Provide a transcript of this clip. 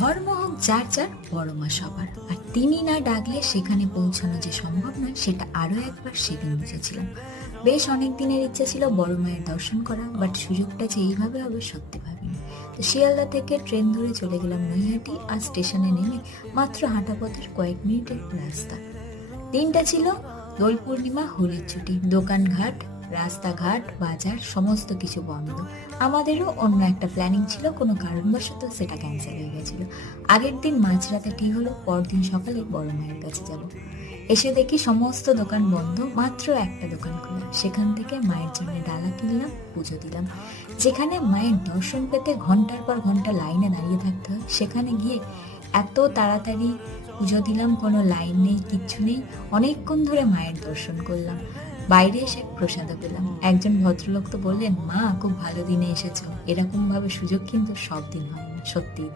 ধর্ম হোক যার যার, বড় মা সবার, আর তিনি না ডাকলে সেখানে পৌঁছানো যে সম্ভব নয় সেটা আরো একবার সেদিন বুঝেছিলাম। বেশ অনেক দিনের ইচ্ছা ছিল বড় মায়ের দর্শন করা, বাট সুযোগটা যে এইভাবে হবে সত্যি ভাবিনি। তো শিয়ালদা থেকে ট্রেন ধরে চলে গেলাম নৈহাটি, আর স্টেশনে নেমে মাত্র হাঁটা পথের কয়েক মিনিটের রাস্তা। দিনটা ছিল দোল পূর্ণিমা, হোলির ছুটি। দোকানঘাট, রাস্তাঘাট, বাজার সমস্ত কিছু বন্ধ। আমাদেরও অন্য একটা প্ল্যানিং ছিল, কোনো কারণবশত সেটা ক্যান্সেল হয়ে গেছিল। আগের দিন মাঝরাতে ঠিক হলো পরদিন সকালে বড় মায়ের কাছে যাব। এসে দেখি সমস্ত দোকান বন্ধ, মাত্র একটা দোকান খোলা। সেখান থেকে মায়ের জন্য ডালা কিনলাম, পুজো দিলাম। যেখানে মায়ের দর্শন পেতে ঘন্টার পর ঘন্টা লাইনে দাঁড়িয়ে থাকতে হয়, সেখানে গিয়ে এত তাড়াতাড়ি পুজো দিলাম, কোনো লাইন নেই, কিচ্ছু নেই। অনেকক্ষণ ধরে মায়ের দর্শন করলাম। বাইরে এসে প্রসাদও পেলাম। একজন ভদ্রলোক তো বললেন, মা খুব ভালো দিনে এসেছো, এরকম ভাবে সুযোগ কিন্তু সব দিন হয় না। সত্যিই তাই।